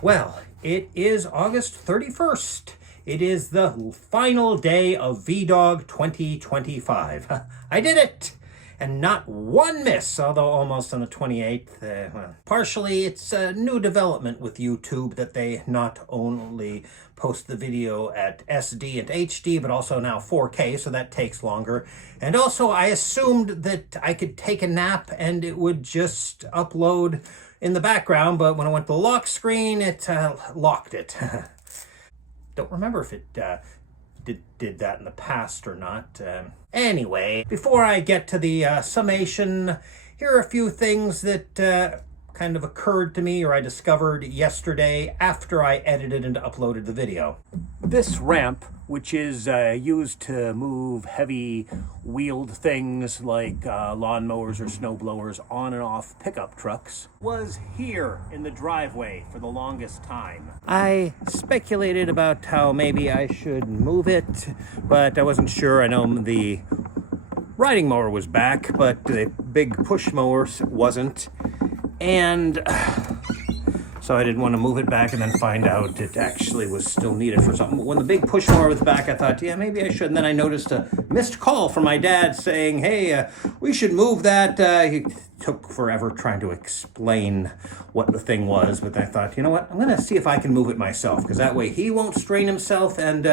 Well, it is August 31st. It is the final day of VEDAug 2025. I did it! And not one miss, although almost on the 28th. Well, partially, it's a new development with YouTube that they not only post the video at SD and HD, but also now 4K, so that takes longer. And also, I assumed that I could take a nap and it would just upload in the background, but when I went to the lock screen, it locked it. Don't remember if it did that in the past or not. Anyway, before I get to the summation, here are a few things that kind of occurred to me or I discovered yesterday after I edited and uploaded the video. This ramp, which is used to move heavy wheeled things like lawnmowers or snow blowers on and off pickup trucks, was here in the driveway for the longest time. I speculated about how maybe I should move it, but I wasn't sure. I know the riding mower was back, but the big push mower wasn't. And so I didn't want to move it back and then find out it actually was still needed for something. When the big push mower was back, I thought, yeah, maybe I should. And then I noticed a missed call from my dad saying, hey, we should move that. He took forever trying to explain what the thing was. But I thought, you know what? I'm going to see if I can move it myself, because that way he won't strain himself. And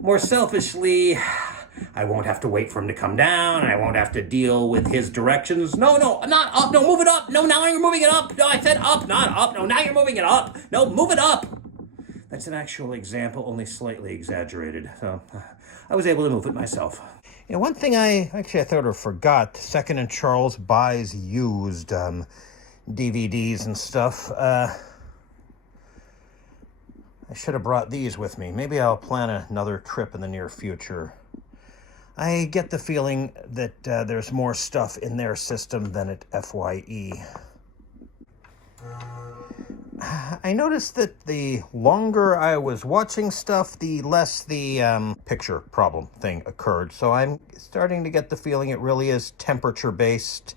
more selfishly, I won't have to wait for him to come down, and I won't have to deal with his directions. No, not up. No, move it up. No, now you're moving it up. No, I said up, not up. No, now you're moving it up. No, move it up. That's an actual example, only slightly exaggerated. So I was able to move it myself. You know, one thing I thought I forgot, Second and Charles buys used DVDs and stuff. I should have brought these with me. Maybe I'll plan another trip in the near future. I get the feeling that there's more stuff in their system than at FYE. I noticed that the longer I was watching stuff, the less the picture problem thing occurred. So I'm starting to get the feeling it really is temperature-based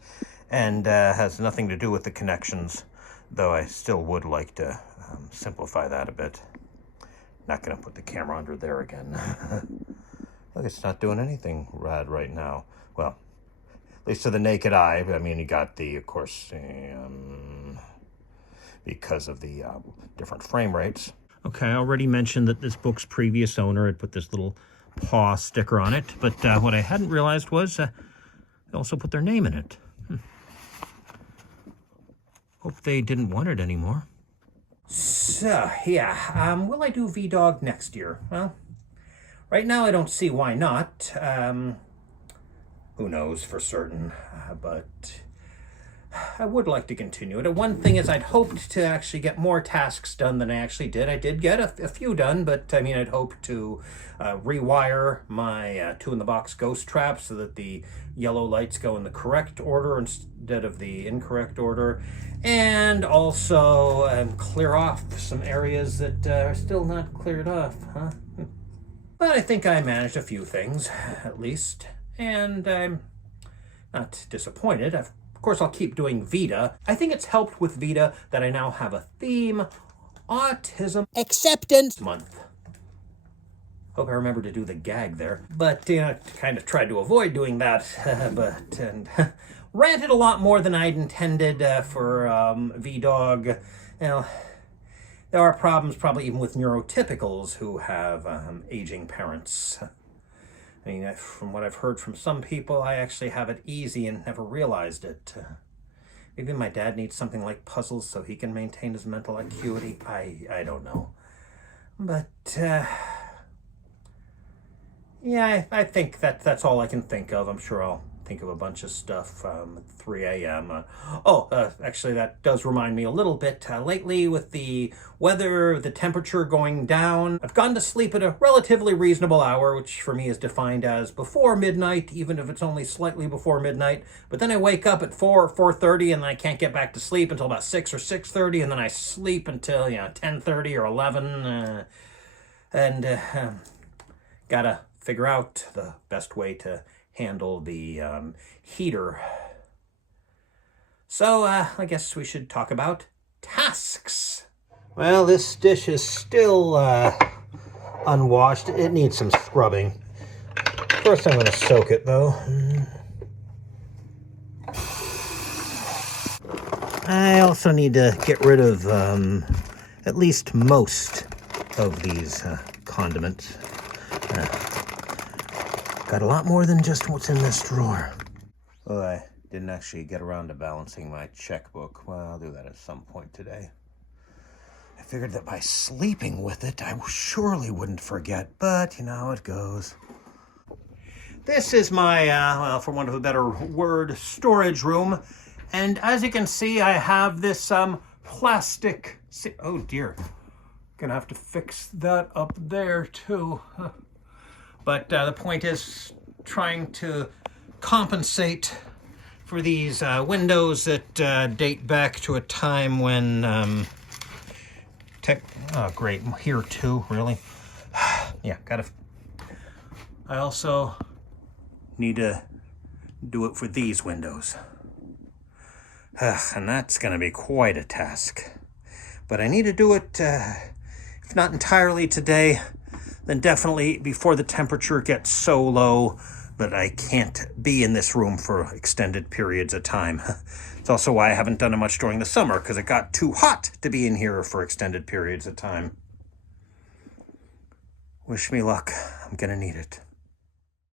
and has nothing to do with the connections, though I still would like to simplify that a bit. Not going to put the camera under there again. Look, it's not doing anything rad right now. Well, at least to the naked eye. I mean, you got the, of course, because of the different frame rates. Okay, I already mentioned that this book's previous owner had put this little paw sticker on it, but what I hadn't realized was they also put their name in it. Hope they didn't want it anymore. So, yeah, will I do VEDAug next year? Well, right now, I don't see why not. Who knows for certain, but I would like to continue it. One thing is I'd hoped to actually get more tasks done than I actually did. I did get a few done, but I mean, I'd hoped to rewire my two-in-the-box ghost trap so that the yellow lights go in the correct order instead of the incorrect order, and also clear off some areas that are still not cleared off, huh? But I think I managed a few things, at least, and I'm not disappointed. Of course, I'll keep doing VEDA. I think it's helped with VEDA that I now have a theme, Autism Acceptance Month. Hope I remember to do the gag there. But, you know, I kind of tried to avoid doing that, and ranted a lot more than I'd intended for VEDAug. You know, there are problems probably even with neurotypicals who have aging parents. I mean, from what I've heard from some people, I actually have it easy and never realized it. Maybe my dad needs something like puzzles so he can maintain his mental acuity. I don't know. But, yeah, I think that's all I can think of. I'm sure I'll think of a bunch of stuff at 3 a.m. Actually, that does remind me a little bit. Lately, with the weather, the temperature going down, I've gone to sleep at a relatively reasonable hour, which for me is defined as before midnight, even if it's only slightly before midnight. But then I wake up at 4 or 4:30, and I can't get back to sleep until about 6 or 6:30, and then I sleep until 10:30 or 11, and gotta figure out the best way to handle the heater. So I guess we should talk about tasks. Well, this dish is still unwashed. It needs some scrubbing. First, I'm going to soak it, though. I also need to get rid of at least most of these condiments. Got a lot more than just what's in this drawer. Oh, I didn't actually get around to balancing my checkbook. Well, I'll do that at some point today. I figured that by sleeping with it, I surely wouldn't forget, but you know how it goes. This is my, well, for want of a better word, storage room. And as you can see, I have this plastic... Oh, dear. Gonna have to fix that up there, too. But the point is trying to compensate for these windows that date back to a time when... oh, great. Here, too, really? Yeah, gotta... I also need to do it for these windows. And that's going to be quite a task. But I need to do it, if not entirely today, then definitely before the temperature gets so low that I can't be in this room for extended periods of time. It's also why I haven't done it much during the summer, because it got too hot to be in here for extended periods of time. Wish me luck. I'm going to need it.